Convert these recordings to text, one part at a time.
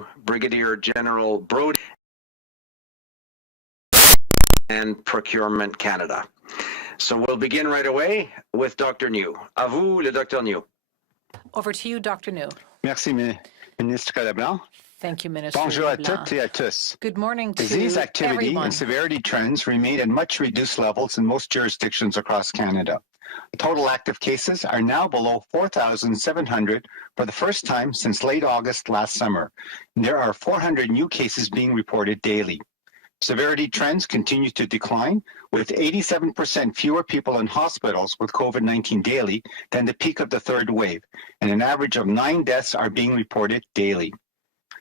New, Brigadier General Brody, and Procurement Canada. So we'll begin right away with Dr. New. À vous, le Dr. New. Over to you, Dr. New. Merci, Ministre Leblanc. Thank you, Minister Bonjour à Leblanc. toutes et à tous. Good morning to Disease activity everyone. and severity trends remain at much reduced levels in most jurisdictions across Canada. Total active cases are now below 4,700 for the first time since late August last summer. And there are 400 new cases being reported daily. Severity trends continue to decline, with 87% fewer people in hospitals with COVID-19 daily than the peak of the third wave, and an average of 9 deaths are being reported daily.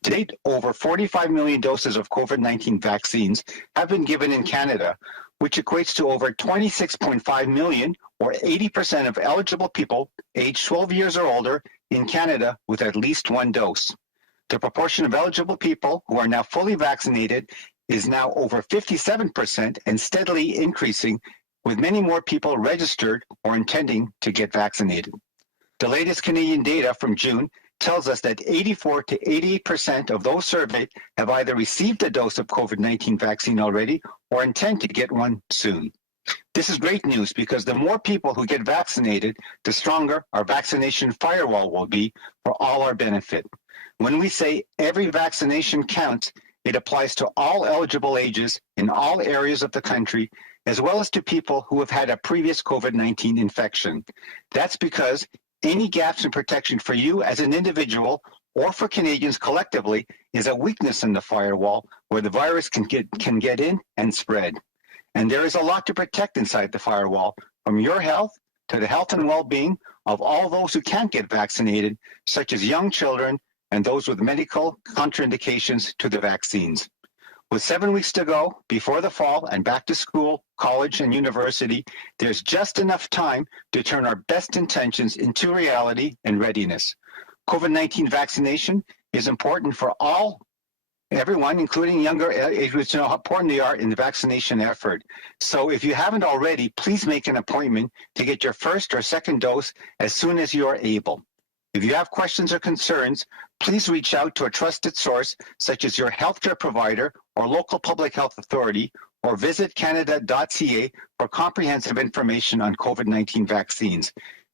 To date, over 45 million doses of COVID-19 vaccines have been given in Canada, which equates to over 26.5 million, or 80% of eligible people aged 12 years or older in Canada with at least one dose. The proportion of eligible people who are now fully vaccinated is now over 57% and steadily increasing, with many more people registered or intending to get vaccinated. The latest Canadian data from June tells us that 84 to 88% of those surveyed have either received a dose of COVID-19 vaccine already or intend to get one soon. This is great news because the more people who get vaccinated, the stronger our vaccination firewall will be for all our benefit. When we say every vaccination counts, it applies to all eligible ages in all areas of the country, as well as to people who have had a previous COVID-19 infection. That's because any gaps in protection for you as an individual or for Canadians collectively is a weakness in the firewall where the virus can get in and spread. And there is a lot to protect inside the firewall, from your health to the health and well-being of all those who can't get vaccinated, such as young children and those with medical contraindications to the vaccines. With 7 weeks to go before the fall and back to school, college, and university, there's just enough time to turn our best intentions into reality and readiness. COVID-19 vaccination is important for everyone, including younger age groups, know how important they are in the vaccination effort. So if you haven't already, please make an appointment to get your first or second dose as soon as you are able. If you have questions or concerns, please reach out to a trusted source such as your healthcare provider or local public health authority, or visit canada.ca for comprehensive information on COVID-19 vaccines.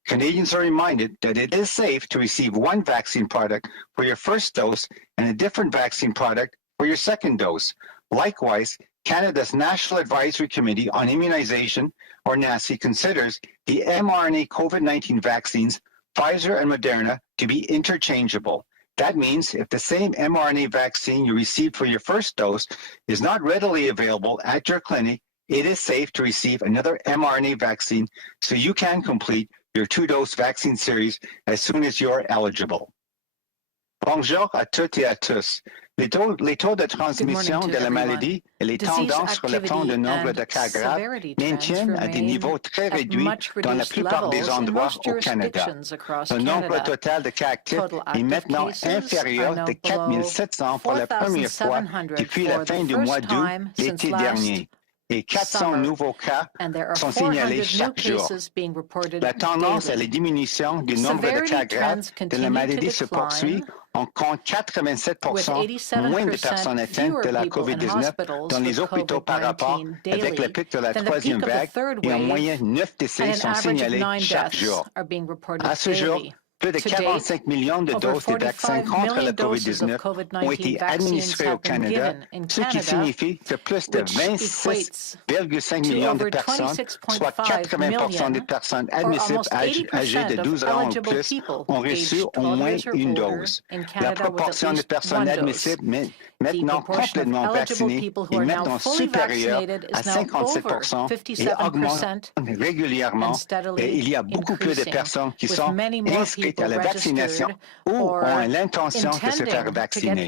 Canadians are reminded that it is safe to receive one vaccine product for your first dose and a different vaccine product for your second dose. Likewise, Canada's National Advisory Committee on Immunization, or NACI, considers the mRNA COVID-19 vaccines Pfizer and Moderna to be interchangeable. That means if the same mRNA vaccine you received for your first dose is not readily available at your clinic, it is safe to receive another mRNA vaccine so you can complete your 2-dose vaccine series as soon as you're eligible. Bonjour à toutes et à tous. Les taux de transmission de la maladie et les tendances sur le fond de nombre de cas graves maintiennent à des niveaux très réduits dans la plupart des endroits au Canada. Le nombre total de cas actifs est maintenant inférieur de 4 700 pour la première fois depuis la fin du mois d'août l'été dernier. Et 400 nouveaux cas sont signalés chaque jour. La tendance à la diminution du nombre de cas graves de la maladie se poursuit. On compte 87% moins de personnes atteintes de la COVID-19 dans les hôpitaux par rapport avec le pic de la troisième vague et en moyenne 9 décès sont signalés chaque jour. À ce jour, plus de 45 millions de doses de vaccins contre la COVID-19 ont été administrées au Canada, ce qui signifie que plus de 26,5 millions de personnes, soit 80% des personnes admissibles âgées de 12 ans ou plus, ont reçu au moins une dose. La proportion de personnes admissibles maintenant complètement vaccinées est maintenant supérieure à 57% et augmente régulièrement. Et il y a beaucoup plus de personnes qui sont inscrites à la vaccination ou ont l'intention de se faire vacciner.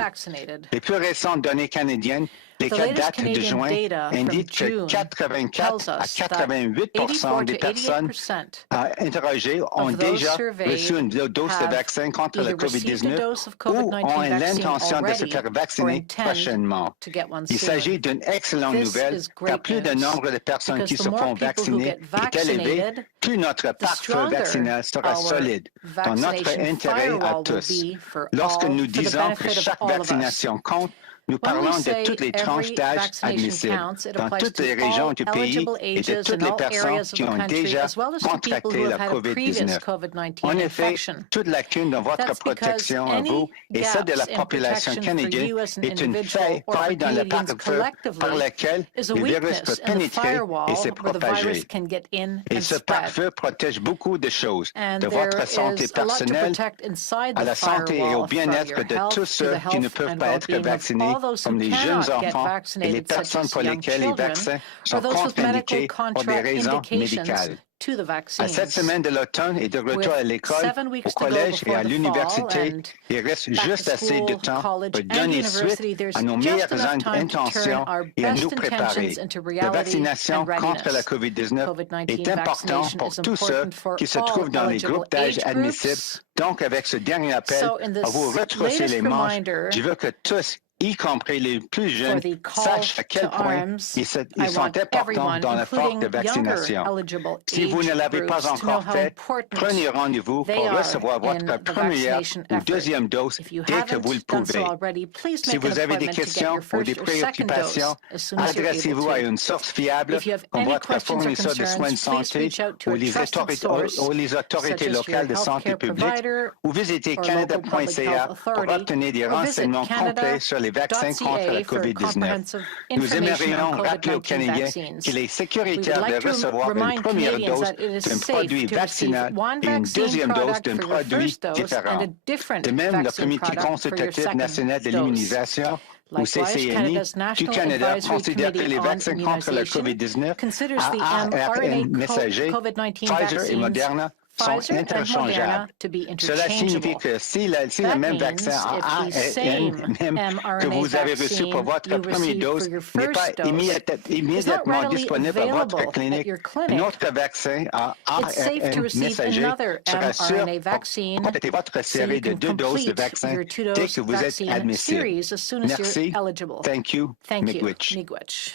Les plus récentes données canadiennes Les The cas latest datent de Canadian juin data from indiquent que June 84 tells à us that 88% 84 des to personnes 88% interrogées ont of those déjà surveyed reçu une dose de have vaccin contre le either received a COVID-19 dose of ou ont COVID-19 vaccine l'intention de se already faire or vacciner intend prochainement. to get one Il s'agit soon. d'une excellente This nouvelle, is car great plus le news nombre de personnes because qui the se more font people who vacciner get est élevé, vaccinated, plus notre the pare-feu stronger vaccinal sera our solide, dans notre vaccination intérêt à firewall will tous. be for Lorsque all, nous for the disons que benefit of chaque all of us. vaccination compte, nous When we parlons de say toutes les tranches every d'âge vaccination admissibles, counts, it dans applies toutes les to régions all du pays eligible et de ages toutes in les all personnes areas of qui the ont country, déjà as well as to people contracté who have la had a previous COVID-19. COVID-19 En effet, infection. toute lacune dans votre That's because protection à vous any et celle de la gaps in population protection for canadienne you as an est une individual or for faille dans le Canadians pare-feu par collectively laquelle is a le virus peut weakness in the pénétrer et firewall se where the virus propager. can get in Et and ce spread. pare-feu protège beaucoup de choses, And de there votre santé is a lot to personnelle protect inside à the la santé et au firewall, from bien-être your de health tous to ceux the qui ne health peuvent and pas être well-being of vaccinés, all those who comme les jeunes cannot get enfants et les vaccinated, such personnes as pour young lesquelles les children, vaccins or sont those with medical contre-indiqués pour des raisons contraindications médicales. to the À cette vaccines. semaine de l'automne et de retour à With l'école, 7 au weeks to go collège et before à the fall l'université, and il reste back juste to assez de school, temps college, pour and donner suite university, there's à nos just meilleures enough time to turn intentions our et à best nous préparer. intentions into La reality vaccination and contre la readiness. COVID-19 est COVID-19 important vaccination pour is tous ceux important for qui se all trouvent dans les eligible groupes d'âge age admissibles. groups. Donc, avec ce dernier appel, So in à vous this retrousser latest les manches, reminder je veux que tous, y compris les plus for jeunes, the call sachent à quel to point arms, ils I sont want importants everyone, dans l'effort de including younger vaccination. eligible Si vous ne age l'avez pas groups, to know encore how fait, prenez important rendez-vous they pour are recevoir in votre the première vaccination ou effort. deuxième dose If you dès que vous le haven't done so pouvez. already, please Si make an vous avez des appointment to get questions your ou des first or second préoccupations, dose as soon as you're able adressez-vous à to. une source fiable If you have comme any votre questions or fournisseur de soins de concerns, please santé reach out to ou a les trusted source, autorités such as your locales de santé healthcare publique provider ou visitez or local public canada.ca health pour authority, obtenir des or visit renseignements complets sur les vaccins contre la canada.ca for COVID-19. comprehensive Nous information on aimerions rappeler aux COVID-19 Canadiens vaccines. qu'il est We would sécuritaire like de to recevoir une remind première Canadians dose that it is d'un safe produit to receive vaccinal one et une vaccine deuxième dose product d'un for your produit first dose and différent. a different De même, le vaccine Comité product for your consultatif second national de dose. l'immunisation ou Likewise, CCNI Canada's du National Canada Advisory considère que Committee les on vaccins contre la Immunization COVID-19 considers the à mRNA ARN messager, COVID-19 Pfizer et vaccines, Moderna sont Pfizer and interchangeables. Moderna, to be Cela signifie interchangeable. que si le That même means vaccin if the ARN same même que mRNA vous avez reçu pour vaccine votre you première received for dose your n'est pas first dose is not immédiatement readily disponible à votre available at clinique, your un clinic, autre vaccin à it's safe to ARN receive messager another sera sûr mRNA pour vaccine compléter votre so you série de can 2 doses de complete vaccin your dès two-dose que vous êtes vaccine admissible. series as soon as Merci. you're eligible. Thank you. Thank you, Miigwech. Miigwech.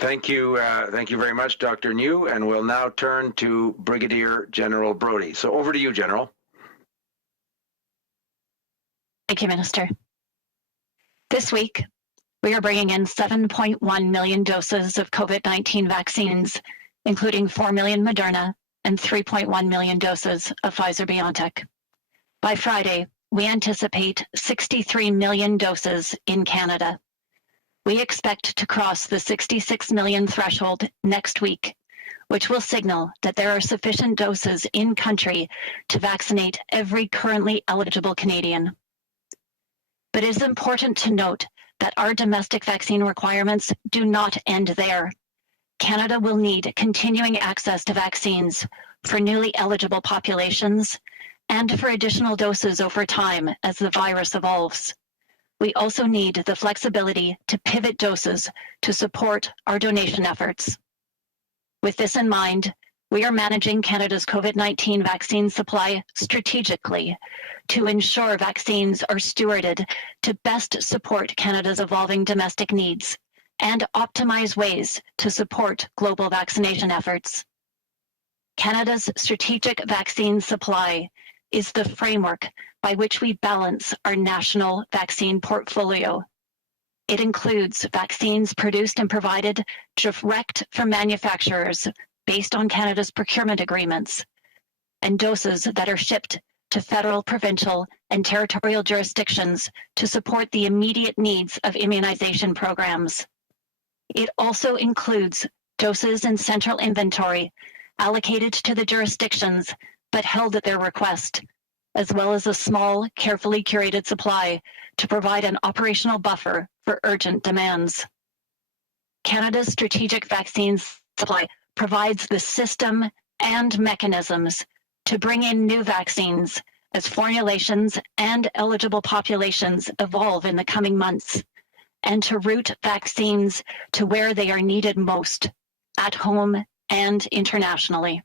Thank you very much, Dr. New, and we'll now turn to Brigadier General Brody. So over to you, General. Thank you, Minister. This week, we are bringing in 7.1 million doses of COVID-19 vaccines, including 4 million Moderna and 3.1 million doses of Pfizer-BioNTech. By Friday, we anticipate 63 million doses in Canada. We expect to cross the 66 million threshold next week, which will signal that there are sufficient doses in country to vaccinate every currently eligible Canadian. But it is important to note that our domestic vaccine requirements do not end there. Canada will need continuing access to vaccines for newly eligible populations and for additional doses over time as the virus evolves. We also need the flexibility to pivot doses to support our donation efforts. With this in mind, we are managing Canada's COVID-19 vaccine supply strategically to ensure vaccines are stewarded to best support Canada's evolving domestic needs and optimize ways to support global vaccination efforts. Canada's strategic vaccine supply is the framework by which we balance our national vaccine portfolio. It includes vaccines produced and provided direct from manufacturers based on Canada's procurement agreements, and doses that are shipped to federal, provincial, and territorial jurisdictions to support the immediate needs of immunization programs. It also includes doses in central inventory allocated to the jurisdictions but held at their request, as well as a small, carefully curated supply to provide an operational buffer for urgent demands. Canada's strategic vaccines supply provides the system and mechanisms to bring in new vaccines as formulations and eligible populations evolve in the coming months, and to route vaccines to where they are needed most, at home and internationally.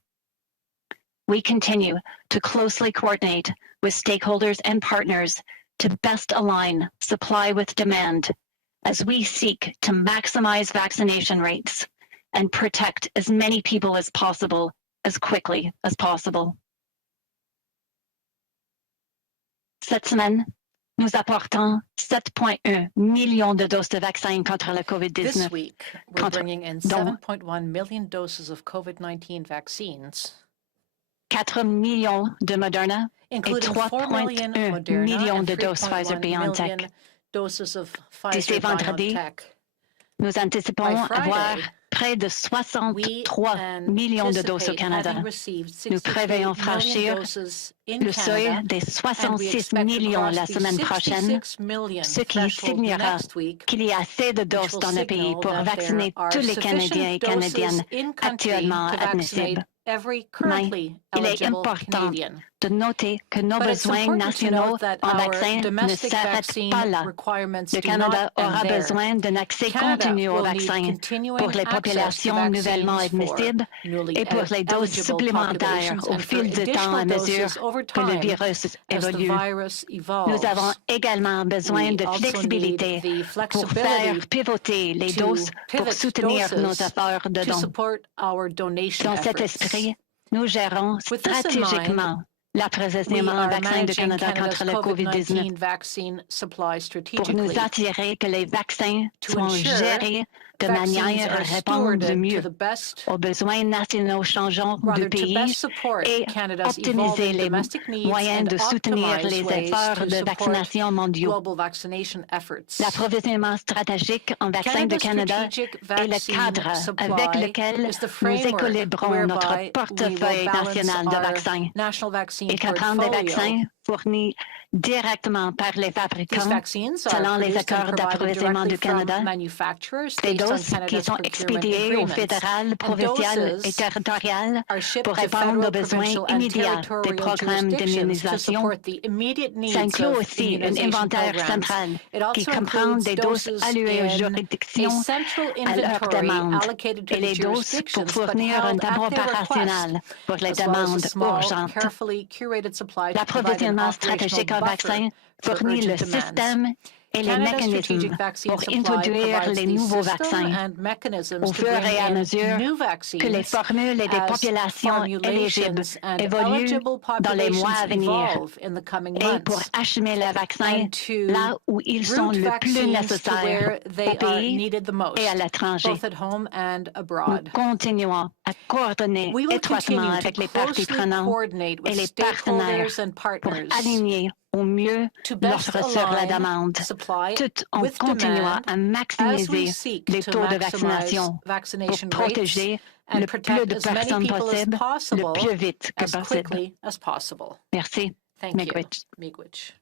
We continue to closely coordinate with stakeholders and partners to best align supply with demand as we seek to maximize vaccination rates and protect as many people as possible as quickly as possible. Cette semaine, nous apportons 7,1 millions de doses de vaccins contre le COVID-19. This week, we're bringing in 7.1 million doses of COVID-19 vaccines, 4 millions de Moderna et including 4 million 3,1 Moderna millions and de doses 3.1 Pfizer-BioNTech. million doses of D'ici vendredi, Pfizer-BioNTech. nous anticipons By avoir Friday, près de we 63 millions de doses au anticipate Canada. having received Nous 68 prévoyons million franchir doses in le seuil Canada, des and we 66 expect to millions la cross the semaine prochaine, 66 million ce qui threshold signifera next week, qu'il y a assez de which doses will dans le pays signal pour that vacciner there are tous les sufficient Canadiens et Canadiennes doses in country actuellement to vaccinate admissibles. every Mais currently il est eligible important Canadian. de noter que nos But it's besoins important to nationaux note that en our vaccins ne domestic s'arrêtent vaccine pas là. requirements Le do Canada not aura end there. besoin d'un accès Canada continu aux will need vaccins continuing pour les access to populations nouvellement vaccines for admissibles newly et pour les doses eligible supplémentaires populations au and for fil du temps à additional mesure doses over que le time virus as the évolue. virus Nous avons evolves. également besoin We de also flexibilité need the pour faire flexibility pivoter les to doses pour pivot soutenir nos doses efforts de to dons. support our donation Dans cet efforts. esprit, nous gérons With this in mind, stratégiquement we l'approvisionnement en are vaccins de managing Canada Canada's contre le COVID-19 COVID-19 vaccine supply pour nous strategically assurer que les vaccins to soient ensure gérés de vaccines manière à are répondre le stewarded mieux to the best, aux besoins nationaux changeants du rather to pays best support et Canada's optimiser evolving les domestic needs moyens and de soutenir optimize les ways efforts to de support vaccination mondiaux. global vaccination efforts. L'approvisionnement stratégique en vaccins de Canada's Canada strategic est le vaccine cadre avec supply lequel is the nous framework équilibrons notre whereby we will portefeuille balance national de our vaccins. national vaccine Et qu'apprendre des portfolio. vaccins fournis directement par les These fabricants vaccines are selon les produced and accords provided d'approvisionnement directly du Canada, from manufacturers des based on doses qui Canada's sont procurement expédiées aux agreements. fédérales, And provinciales et doses territoriales are shipped pour to répondre aux federal, besoins provincial, and immédiats des territorial programmes jurisdictions to d'immunisation. support the immediate Ça needs inclut of aussi un immunization inventaire programs. central It qui also comprend includes des doses doses allouées aux in a juridictions central à leur inventory demande allocated to et the les doses jurisdictions pour but fournir un held tableau at their request, opérationnel pour les as well as a demandes small, urgentes. carefully curated supply to provide an L'approvisionnement operational stratégique en buffer vaccins for fournit le urgent demands. système et les Canada's mécanismes strategic vaccine pour supply introduire provides les the nouveaux system vaccins and mechanisms au to fur bring et à in mesure new que les vaccines formules et des as populations éligibles formulations and évoluent eligible dans les mois à populations venir evolve in the coming et pour months, acheminer les vaccins and to là où ils sont route le plus vaccines to nécessaires where au they are pays needed the most, et à l'étranger. both at home and Nous abroad. continuons à coordonner We will étroitement continue avec to les parties closely prenantes coordinate et with les partenaires stakeholders and pour partners aligner au mieux to best l'offre sur la align demande, supply tout en with continuant demand à as we maximiser seek les to taux de maximize vaccination pour vaccination rates protéger and le plus protect de as many personnes people as possible, le possible plus vite que as possible. quickly as possible. Merci. Thank you. Miigwech. Miigwech.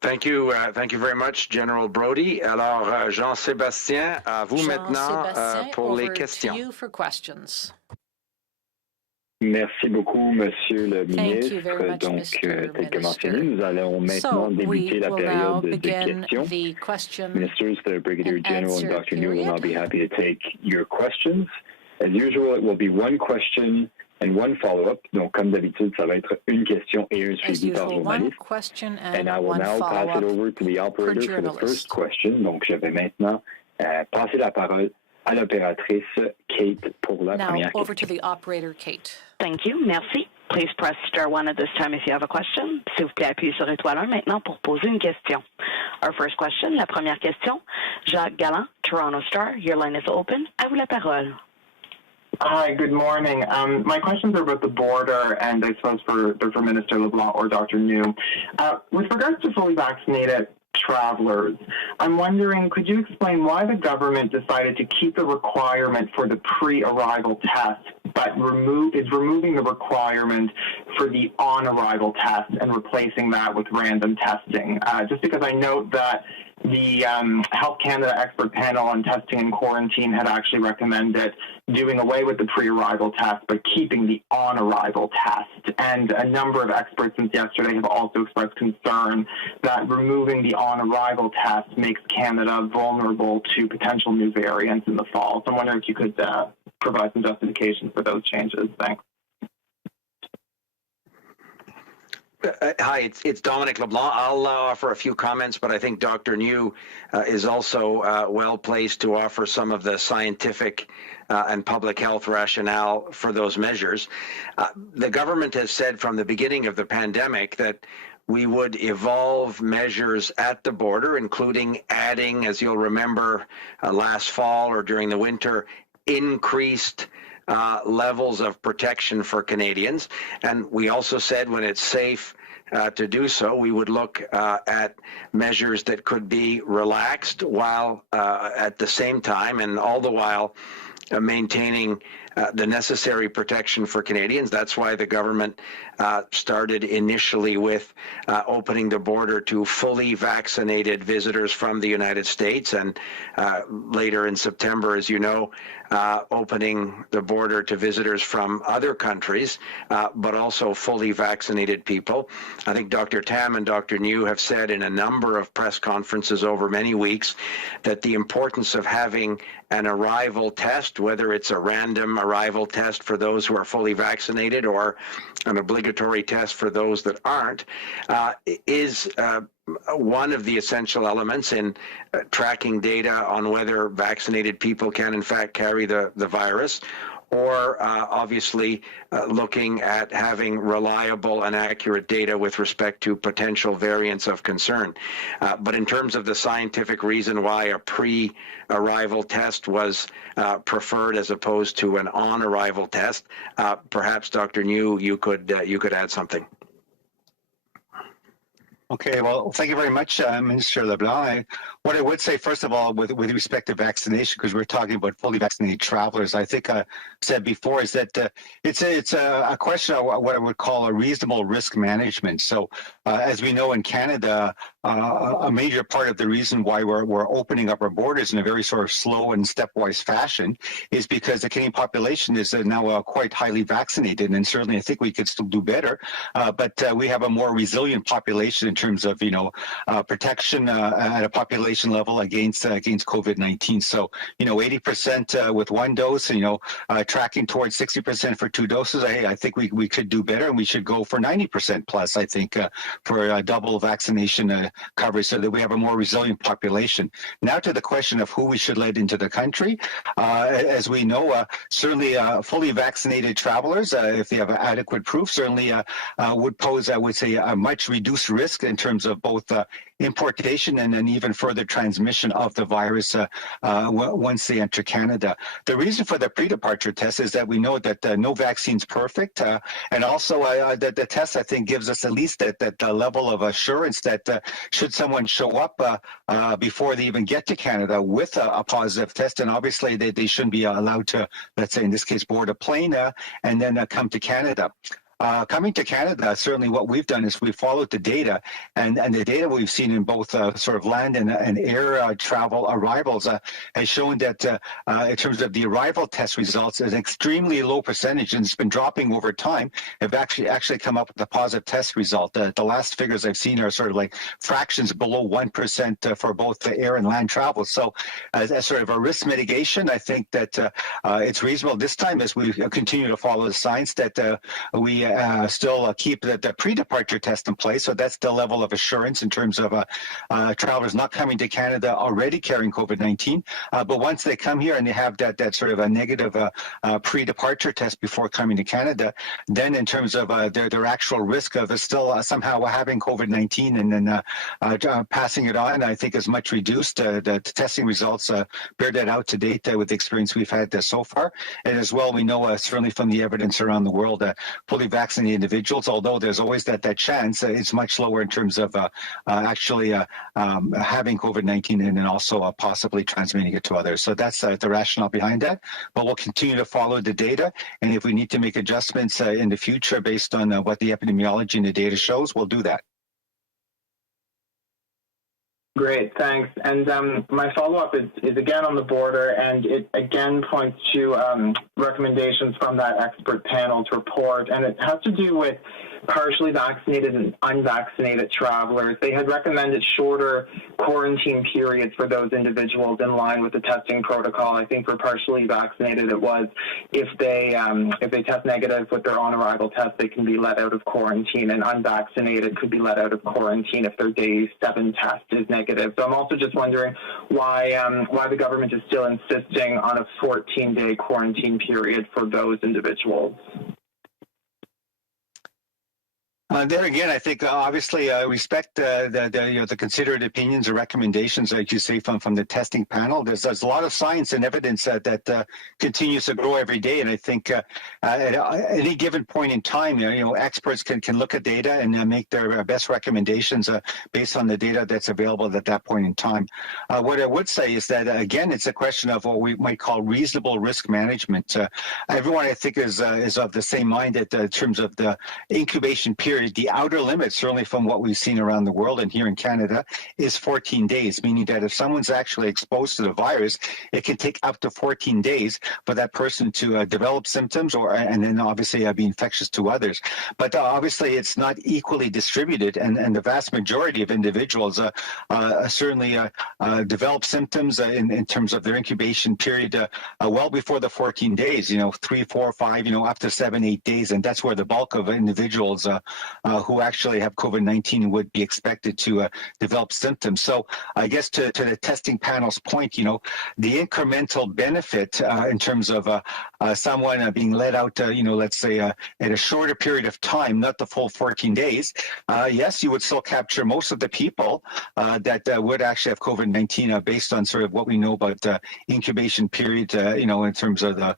Thank you very much, General Brody. Alors, Jean-Sébastien, à vous maintenant Jean-Sébastien, pour les over questions. to you for questions. Merci beaucoup, Monsieur le Thank you ministre. very much, Donc, Mr. tel que Minister. mentionné, nous allons maintenant So we débuter la will now période de begin questions. the question Ministers, the Brigadier and General and answer Dr. New will now period. be happy to take your questions. As usual, it will be one question and one follow-up. Donc, comme d'habitude, ça va être une question et un As suivi par usual, one journaliste. question And I and will one now pass it follow-up over to the operator for the journalist. first question. Donc, je vais maintenant passer la parole à l'opératrice Kate pour la Now, première over question. to the operator, Kate. Thank you. Merci. Please press star one at this time if you have a question. S'il vous plaît, appuyez sur étoile 1 maintenant pour poser une question. Our first question, la première question. Jacques Galland, Toronto Star. Your line is open. À vous la parole. Hi, good morning. My questions are about the border, and I suppose for Minister LeBlanc or Dr. New. With regards to fully vaccinated travelers, I'm wondering, could you explain why the government decided to keep the requirement for the pre-arrival test, but is removing the requirement for the on-arrival test and replacing that with random testing? Just because I note that the Health Canada expert panel on testing and quarantine had actually recommended doing away with the pre-arrival test, but keeping the on-arrival test. And a number of experts since yesterday have also expressed concern that removing the on-arrival test makes Canada vulnerable to potential new variants in the fall. So I'm wondering if you could provide some justification for those changes. Thanks. Hi, it's Dominic LeBlanc. I'll offer a few comments, but I think Dr. New is also well placed to offer some of the scientific and public health rationale for those measures. The government has said from the beginning of the pandemic that we would evolve measures at the border, including adding, as you'll remember, last fall or during the winter, increased levels of protection for Canadians. And we also said when it's safe to do so, we would look at measures that could be relaxed while at the same time and all the while maintaining the necessary protection for Canadians. That's why the government started initially with opening the border to fully vaccinated visitors from the United States, and later in September, as you know, opening the border to visitors from other countries, but also fully vaccinated people. I think Dr. Tam and Dr. New have said in a number of press conferences over many weeks that the importance of having an arrival test, whether it's a random arrival test for those who are fully vaccinated or an obligatory test for those that aren't, is one of the essential elements in tracking data on whether vaccinated people can in fact carry the virus, or obviously looking at having reliable and accurate data with respect to potential variants of concern. But in terms of the scientific reason why a pre-arrival test was preferred as opposed to an on-arrival test, perhaps Dr. New, you could add something. Okay, well, thank you very much, Minister LeBlanc. What I would say, first of all, with respect to vaccination, because we're talking about fully vaccinated travelers, I think I said before is that it's a question of what I would call a reasonable risk management. So as we know in Canada, a major part of the reason why we're opening up our borders in a very sort of slow and stepwise fashion is because the Canadian population is now quite highly vaccinated, and certainly I think we could still do better, but we have a more resilient population in terms of protection at a population level against COVID-19. So 80% with one dose, tracking towards 60% for two doses. I think we could do better, and we should go for 90% plus. I think for double vaccination coverage, so that we have a more resilient population. Now to the question of who we should let into the country. As we know, certainly fully vaccinated travelers, if they have adequate proof, certainly would pose, I would say, a much reduced risk in terms of both importation and then even further transmission of the virus once they enter Canada. The reason for the pre-departure test is that we know that no vaccine's perfect, and also that the test, I think, gives us at least that level of assurance that should someone show up before they even get to Canada with a positive test, and obviously they shouldn't be allowed to, let's say in this case, board a plane and then come to Canada. Coming to Canada, certainly what we've done is we've followed the data, and the data we've seen in both sort of land and air travel arrivals has shown that in terms of the arrival test results, an extremely low percentage, and it's been dropping over time, have actually come up with a positive test result. The last figures I've seen are sort of like fractions below 1% for both the air and land travel. So as sort of a risk mitigation, I think that it's reasonable this time, as we continue to follow the science, that we still keep the pre-departure test in place. So that's the level of assurance in terms of travelers not coming to Canada already carrying COVID-19. But once they come here and they have that sort of a negative pre-departure test before coming to Canada, then in terms of their actual risk of still somehow having COVID-19 and then passing it on, I think is much reduced. The testing results bear that out to date with the experience we've had so far. And as well, we know certainly from the evidence around the world, fully vaccinated individuals, although there's always that chance, it's much lower in terms of actually having COVID-19 and then also possibly transmitting it to others. So that's the rationale behind that. But we'll continue to follow the data, and if we need to make adjustments in the future based on what the epidemiology and the data shows, we'll do that. Great, thanks. And my follow-up is again on the border, and it again points to recommendations from that expert panel's report, and it has to do with partially vaccinated and unvaccinated travelers. They had recommended shorter quarantine periods for those individuals in line with the testing protocol. I think for partially vaccinated, it was if they test negative with their on-arrival test, they can be let out of quarantine, and unvaccinated could be let out of quarantine if their day 7 test is negative. So I'm also just wondering why the government is still insisting on a 14-day quarantine period for those individuals. There again, I think obviously respect the considered opinions or recommendations, like you say, from the testing panel. There's a lot of science and evidence that continues to grow every day, and I think at any given point in time, experts can look at data and make their best recommendations based on the data that's available at that point in time. What I would say is that again, it's a question of what we might call reasonable risk management. Everyone, I think, is of the same mind in terms of the incubation period. The outer limit, certainly from what we've seen around the world and here in Canada, is 14 days, meaning that if someone's actually exposed to the virus, it can take up to 14 days for that person to develop symptoms and then obviously be infectious to others. But obviously it's not equally distributed, and the vast majority of individuals certainly develop symptoms in terms of their incubation period well before the 14 days, 3, 4, 5, up to 7, 8 days, and that's where the bulk of individuals who actually have COVID-19 would be expected to develop symptoms. So I guess to the testing panel's point, the incremental benefit in terms of someone being let out, let's say at a shorter period of time, not the full 14 days, yes, you would still capture most of the people that would actually have COVID-19 based on sort of what we know about incubation period, in terms of the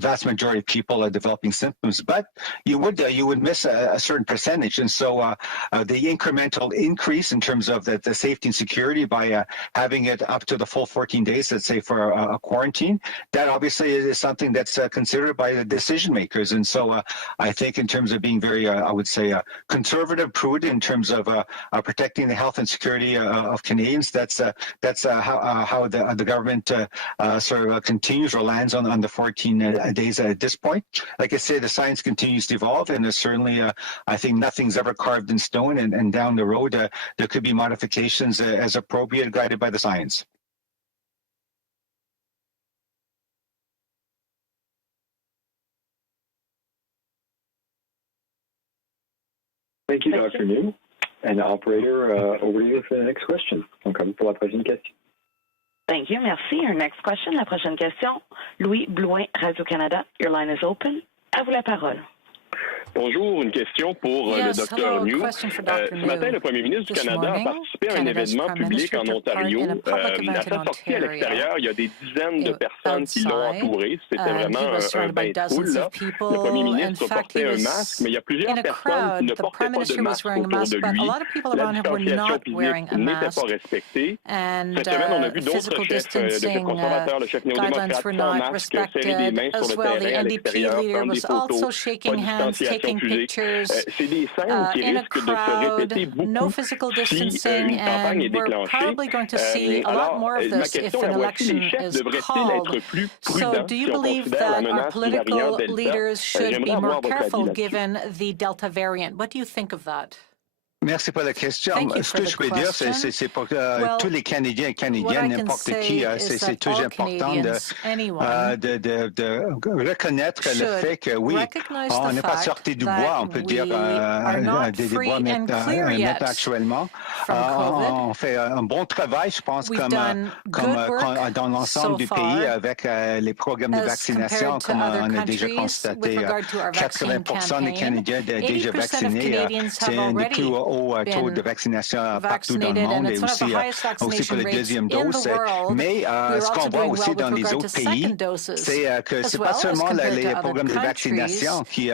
vast majority of people developing symptoms. But you would miss a certain percentage, and so the incremental increase in terms of the safety and security by having it up to the full 14 days, let's say for a quarantine, that obviously is something that's considered by the decision makers. And so I think in terms of being very, I would say, conservative, prudent in terms of protecting the health and security of Canadians, that's how the government sort of continues or lands on the 14 days at this point. Like I say, the science continues to evolve, and certainly I think nothing's ever carved in stone, and down the road there could be modifications as appropriate, guided by the science. Thank you, Dr. New. And operator, over to you for the next question. Donc, pour la prochaine question. Thank you. Merci. Our next question, la prochaine question. Louis Blouin, Radio-Canada. Your line is open. À vous la parole. Bonjour, une question pour le Dr. New. Ce matin, le premier ministre du Canada a participé à un événement public en Ontario. À sa sortie à l'extérieur, il y a des dizaines de personnes qui l'ont entouré. C'était vraiment un bain de foule. Le premier ministre portait un masque, mais il y a plusieurs personnes qui ne portaient pas de masque autour de lui. La distanciation physique n'était pas respectée. Cette semaine, on a vu d'autres chefs de chefs conservateurs, le chef néo-démocrate sans masque, serrer des mains sur le terrain à l'extérieur, prendre des photos, pas de distanciation. C'est des scènes qui risquent de se répéter beaucoup si une campagne est déclenchée. Alors, ma question est voici, les chefs devraient-ils être plus prudents si on considère la menace du variant Delta? J'aimerais avoir votre avis là-dessus. Merci pour la question. Ce que je peux dire, c'est pour tous les Canadiens et Canadiennes, n'importe qui, c'est toujours important de reconnaître le fait que oui, on n'est pas sorti du bois, on peut dire, des bois maintenant actuellement. On fait un bon travail, je pense, comme dans l'ensemble du pays avec les programmes de vaccination, comme on a déjà constaté, 80% des Canadiens déjà vaccinés. C'est un des plus hauts taux de vaccination partout dans le monde, et aussi pour la deuxième dose. Mais ce qu'on voit aussi dans les autres pays, c'est que c'est pas seulement les programmes de vaccination qui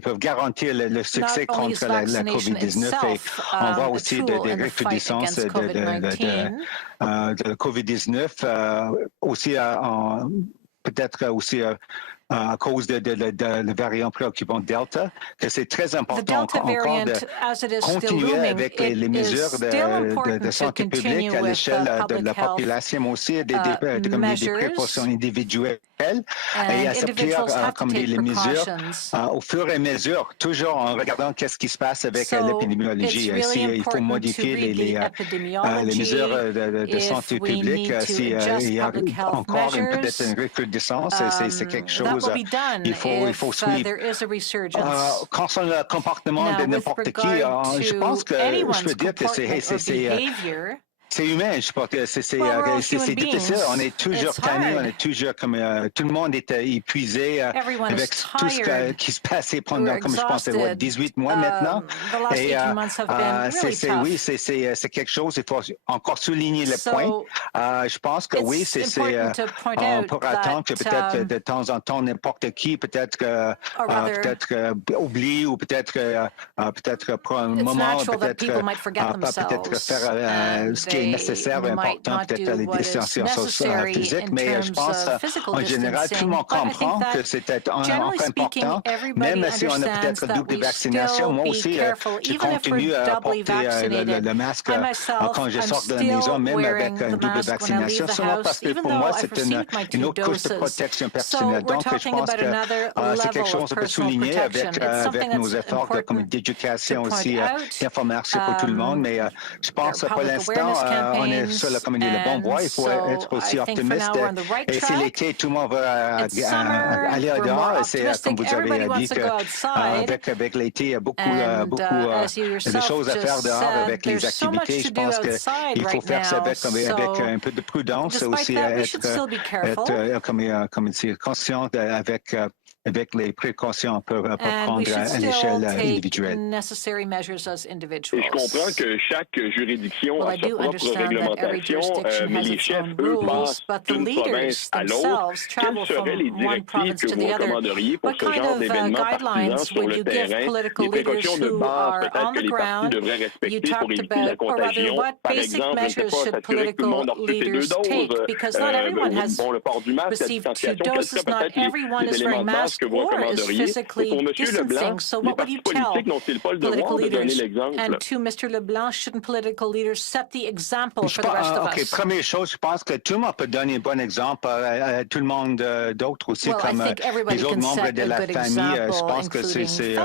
peuvent garantir le succès contre la COVID-19. Et on voit aussi des recrudescences de COVID-19, aussi peut-être aussi à cause de le variant préoccupant Delta, que c'est très important encore de continuer avec les mesures de santé publique à l'échelle de la population, mais aussi des précautions individuelles et à s'appliquer comme les mesures au fur et à mesure, toujours en regardant qu'est-ce qui se passe avec l'épidémiologie. Il faut modifier les mesures de santé publique s'il y a encore peut-être une recrudescence. C'est quelque chose qu'il faut suivre. Concernant le comportement de n'importe qui, je pense que je peux dire que c'est humain, je pense que c'est difficile. On est toujours tanné, on est toujours comme tout le monde est épuisé avec tout ce qui se passe pendant, comme je pense, 18 mois maintenant. Et c'est quelque chose, il faut encore souligner le point. Je pense que oui, on pourra attendre que peut-être de temps en temps n'importe qui peut-être oublie ou peut-être pour un moment peut-être faire ce qui est nécessaire et important, peut-être les distanciations physiques, mais je pense en général, tout le monde comprend que c'est encore important, même si on a peut-être double vaccination. Moi aussi, je continue à porter le masque quand je sors de la maison, même avec une double vaccination, seulement parce que pour moi, c'est une autre couche de protection personnelle. Donc, je pense que c'est quelque chose qu'on peut souligner avec nos efforts d'éducation aussi, d'information pour tout le monde, mais je pense pour l'instant, on est sur le bon voie. Il faut être aussi optimiste. Et si l'été, tout le monde va aller dehors, c'est comme vous avez dit, avec l'été, il y a beaucoup de choses à faire dehors avec les activités. Je pense qu'il faut faire ça avec un peu de prudence, aussi être conscient avec les précautions qu'on peut prendre à l'échelle individuelle. Et je comprends que chaque juridiction a sa propre réglementation, mais les chefs, eux, passent d'une province à l'autre. Quelles seraient les directives que vous recommanderiez pour ce genre d'événements partisans sur le terrain? Les précautions de base, peut-être que les partis devraient respecter pour éviter la contagion. Par exemple, je ne sais pas, s'assurer que tout le monde a reçu ses 2 doses. Bon, le port du masque, la distanciation, quels seraient peut-être les éléments de base que vous recommanderiez? Et pour M. Leblanc, les partis politiques n'ont-ils pas le devoir de donner l'exemple? Première chose, je pense que tout le monde peut donner un bon exemple à tout le monde d'autre aussi, comme les autres membres de la famille. Je pense que c'est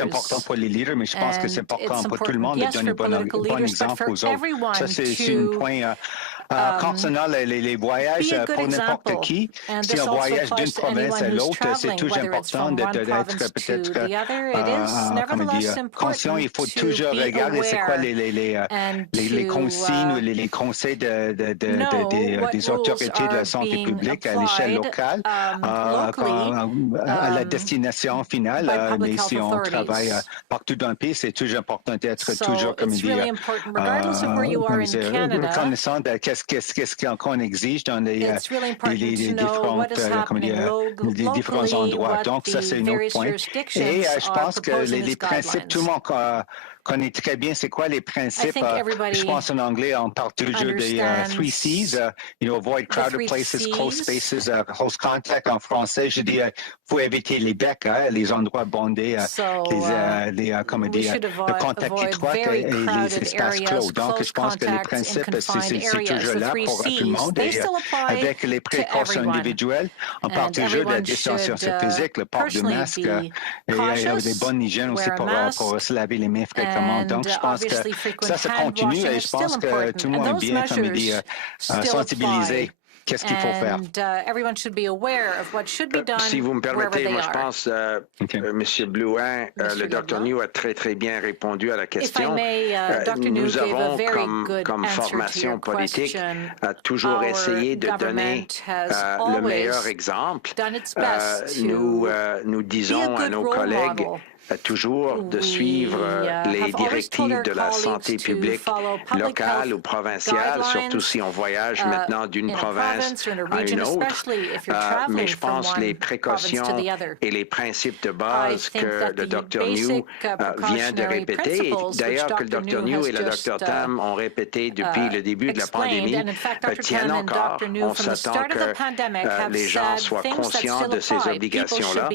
important pour les leaders, mais je pense que c'est important pour tout le monde de donner un bon exemple aux autres. Ça, c'est un point. Concernant les voyages, pour n'importe qui, si on voyage d'une province à l'autre, c'est toujours important d'être peut-être, comment dire, conscient. Il faut toujours regarder c'est quoi les consignes ou les conseils des autorités de la santé publique à l'échelle locale, à la destination finale. Mais si on travaille partout dans le pays, c'est toujours important d'être toujours, comme dire, reconnaissant de qu'est-ce qu'on exige dans les différents endroits. Donc, ça, c'est un autre point. Et je pense que les principes, tout le monde connaît très bien c'est quoi les principes. Je pense en anglais, on parle toujours des 3 C's, avoid crowded places, close spaces, close contact. En français, je dis, faut éviter les becs, les endroits bondés, le contact étroit et les espaces clos. Donc, je pense que les principes, c'est toujours là pour tout le monde. Et avec les précautions individuelles, on parle toujours de la distanciation physique, le port du masque, et des bonnes hygiènes aussi pour se laver les mains fréquemment. Donc, je pense que ça continue et je pense que tout le monde est bien, comme il dit, sensibilisé. Qu'est-ce qu'il faut faire? Si vous me permettez, moi je pense, M. Blouin, le Dr. New a très, très bien répondu à la question. Nous avons, comme formation politique, toujours essayé de donner le meilleur exemple. Nous disons à nos collègues toujours de suivre les directives de la santé publique locale ou provinciale, surtout si on voyage maintenant d'une province à une autre. Mais je pense les précautions et les principes de base que le Dr. New vient de répéter, et d'ailleurs que le Dr. New et le Dr. Tam ont répété depuis le début de la pandémie, tiennent encore. On s'attend que les gens soient conscients de ces obligations-là,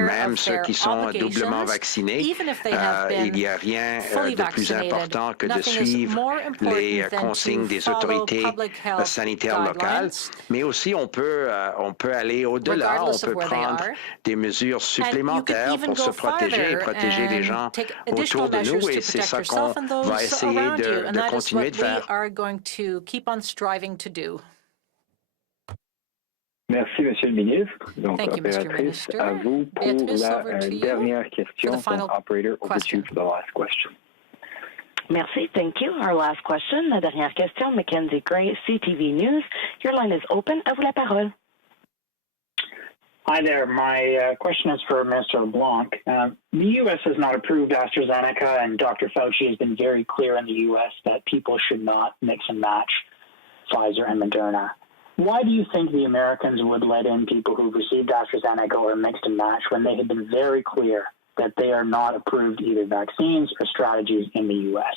même ceux qui sont doublement vaccinés. Il n'y a rien de plus important que de suivre les consignes des autorités sanitaires locales, mais aussi on peut aller au-delà, on peut prendre des mesures supplémentaires pour se protéger et protéger les gens autour de nous, et c'est ça qu'on va essayer de continuer de faire. Merci, Monsieur le ministre. Donc, opératrice, à vous pour la dernière question. Donc, operator, over to you for the last question. Merci. Thank you. Our last question, la dernière question, Mackenzie Gray, CTV News. Your line is open. À vous la parole. Hi there. My question is for Mr. LeBlanc. The U.S. has not approved AstraZeneca, and Dr. Fauci has been very clear in the U.S. that people should not mix and match Pfizer and Moderna. Why do you think the Americans would let in people who've received AstraZeneca or mixed and match when they have been very clear that they are not approved either vaccines or strategies in the U.S.?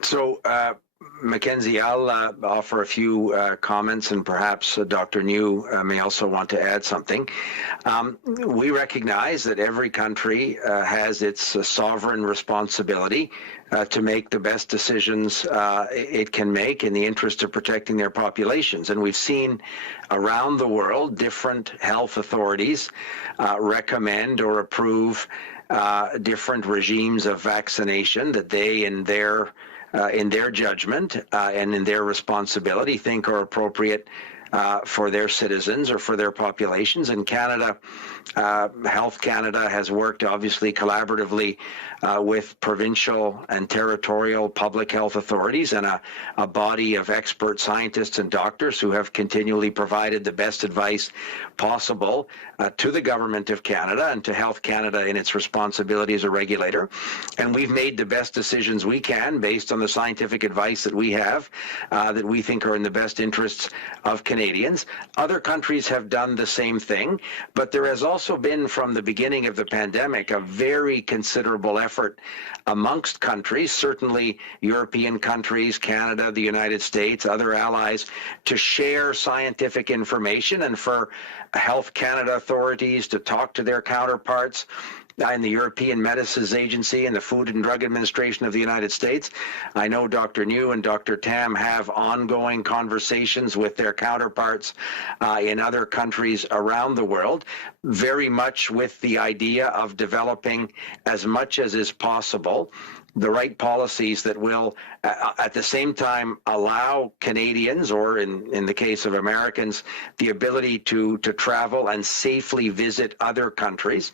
So, Mackenzie, I'll offer a few comments, and perhaps Dr. New may also want to add something. We recognize that every country has its sovereign responsibility to make the best decisions it can make in the interest of protecting their populations. And we've seen around the world different health authorities recommend or approve different regimes of vaccination that they, in their judgment and in their responsibility, think are appropriate for their citizens or for their populations. In Canada, Health Canada has worked obviously collaboratively with provincial and territorial public health authorities and a body of expert scientists and doctors who have continually provided the best advice possible to the Government of Canada and to Health Canada in its responsibility as a regulator. And we've made the best decisions we can based on the scientific advice that we have that we think are in the best interests of Canadians. Other countries have done the same thing, but there has also been, from the beginning of the pandemic, a very considerable effort amongst countries, certainly European countries, Canada, the United States, other allies, to share scientific information and for Health Canada authorities to talk to their counterparts in the European Medicines Agency and the Food and Drug Administration of the United States. I know Dr. New and Dr. Tam have ongoing conversations with their counterparts in other countries around the world, very much with the idea of developing as much as is possible the right policies that will, at the same time, allow Canadians, or in the case of Americans, the ability to travel and safely visit other countries.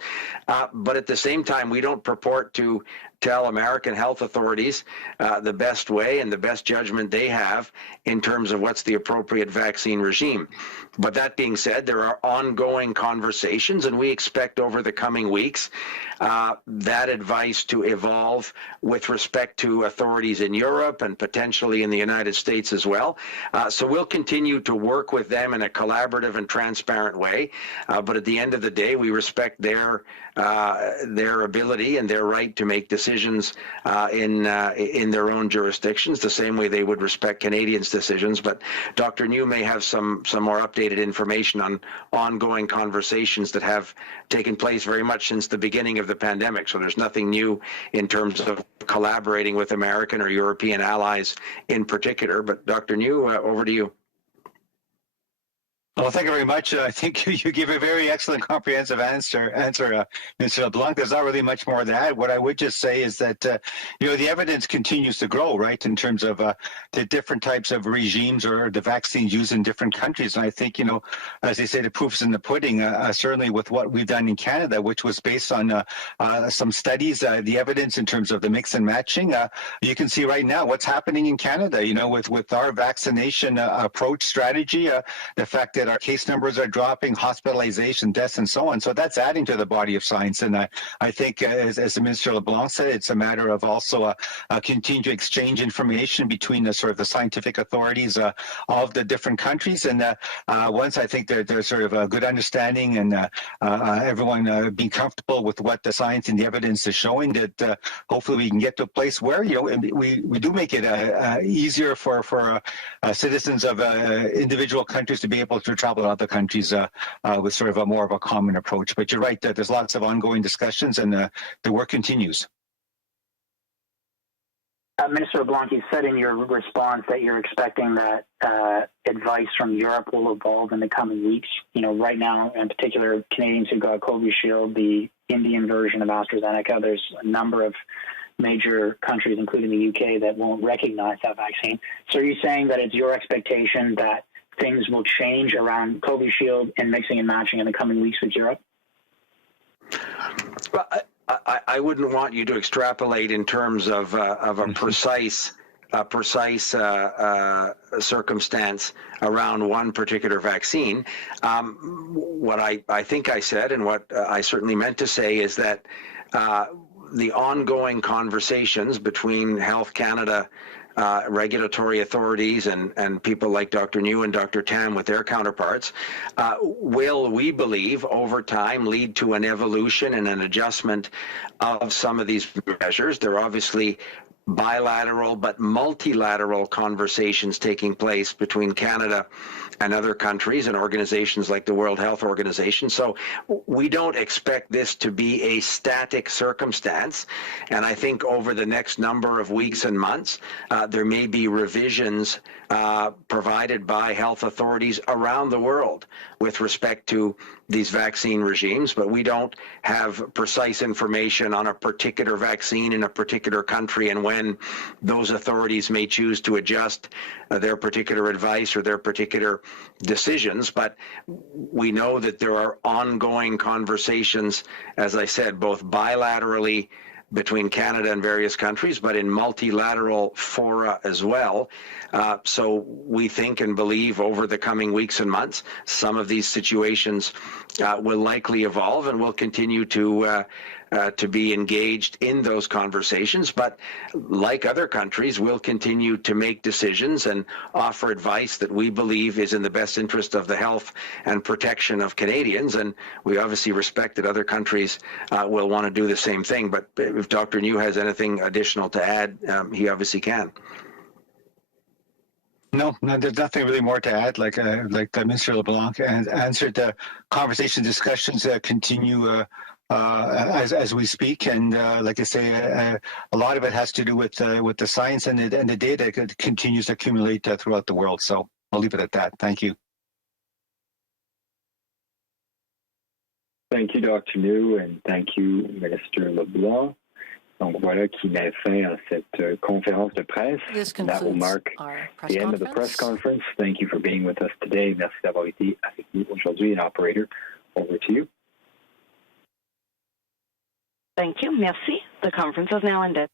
But at the same time, we don't purport to tell American health authorities the best way and the best judgment they have in terms of what's the appropriate vaccine regime. But that being said, there are ongoing conversations, and we expect over the coming weeks that advice to evolve with respect to authorities in Europe and potentially in the United States as well. So we'll continue to work with them in a collaborative and transparent way. But at the end of the day, we respect their ability and their right to make decisions in their own jurisdictions, the same way they would respect Canadians' decisions. But Dr. New may have some more updated information on ongoing conversations that have taken place very much since the beginning of the pandemic. So there's nothing new in terms of collaborating with American or European allies in particular. But Dr. New, over to you. Well, thank you very much. I think you give a very excellent, comprehensive answer, Mr. LeBlanc. There's not really much more to add. What I would just say is that, the evidence continues to grow, right, in terms of the different types of regimes or the vaccines used in different countries. And I think, as they say, the proof's in the pudding, certainly with what we've done in Canada, which was based on some studies, the evidence in terms of the mix and matching. You can see right now what's happening in Canada, with our vaccination approach strategy, the fact that our case numbers are dropping, hospitalization, deaths, and so on. So that's adding to the body of science. And I think, as the Minister LeBlanc said, it's a matter of also continue to exchange information between the sort of the scientific authorities of the different countries. And once I think there's sort of a good understanding and everyone being comfortable with what the science and the evidence is showing, that hopefully we can get to a place where we do make it easier for citizens of individual countries to be able to travel to other countries with sort of a more of a common approach. But you're right that there's lots of ongoing discussions and the work continues. Minister LeBlanc, you said in your response that you're expecting that advice from Europe will evolve in the coming weeks. Right now, in particular, Canadians who got Covishield, the Indian version of AstraZeneca, there's a number of major countries, including the UK, that won't recognize that vaccine. So are you saying that it's your expectation that things will change around Covishield and mixing and matching in the coming weeks with Europe? Well, I wouldn't want you to extrapolate in terms of a precise circumstance around one particular vaccine. What I think I said, and what I certainly meant to say, is that the ongoing conversations between Health Canada regulatory authorities and people like Dr. New and Dr. Tam with their counterparts will, we believe, over time lead to an evolution and an adjustment of some of these measures. There are obviously bilateral but multilateral conversations taking place between Canada and other countries and organizations like the World Health Organization. So we don't expect this to be a static circumstance. And I think over the next number of weeks and months, there may be revisions provided by health authorities around the world with respect to these vaccine regimes, but we don't have precise information on a particular vaccine in a particular country and when those authorities may choose to adjust their particular advice or their particular decisions. But we know that there are ongoing conversations, as I said, both bilaterally between Canada and various countries, but in multilateral fora as well. So we think and believe over the coming weeks and months, some of these situations will likely evolve, and we'll continue to be engaged in those conversations. But like other countries, we'll continue to make decisions and offer advice that we believe is in the best interest of the health and protection of Canadians. And we obviously respect that other countries will want to do the same thing. But if Dr. New has anything additional to add, he obviously can. No, there's nothing really more to add. Like Mr. LeBlanc answered, the conversation discussions continue as we speak, and like I say, a lot of it has to do with the science and the data that continues to accumulate throughout the world. So I'll leave it at that. Thank you. Thank you, Dr. New, and thank you, Minister LeBlanc. Donc voilà qui met fin à cette conférence de presse. That will mark the end of the press conference. Thank you for being with us today. Merci d'avoir été avec nous aujourd'hui. And operator, over to you. Thank you. Merci. The conference has now ended.